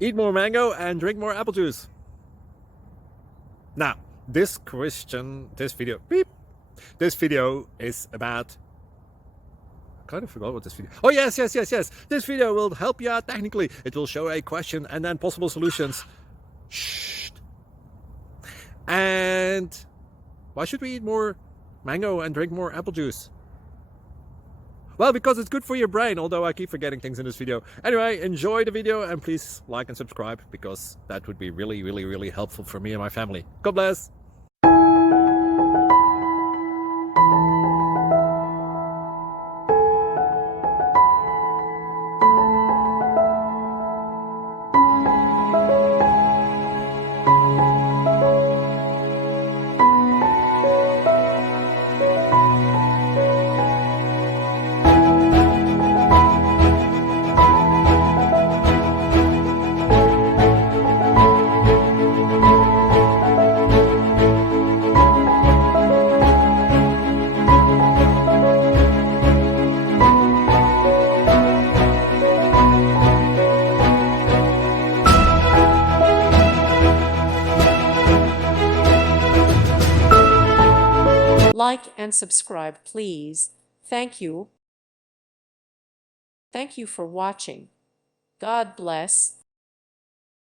eat more mango and drink more apple juice. Now, this video is about, I kind of forgot what this video. Oh, yes. This video will help you out technically. It will show a question and then possible solutions. Shh. And why should we eat more mango and drink more apple juice? Well, because it's good for your brain, although I keep forgetting things in this video. Anyway, enjoy the video and please like and subscribe, because that would be really helpful for me and my family. God bless. Like and subscribe, please. Thank you. Thank you for watching. God bless.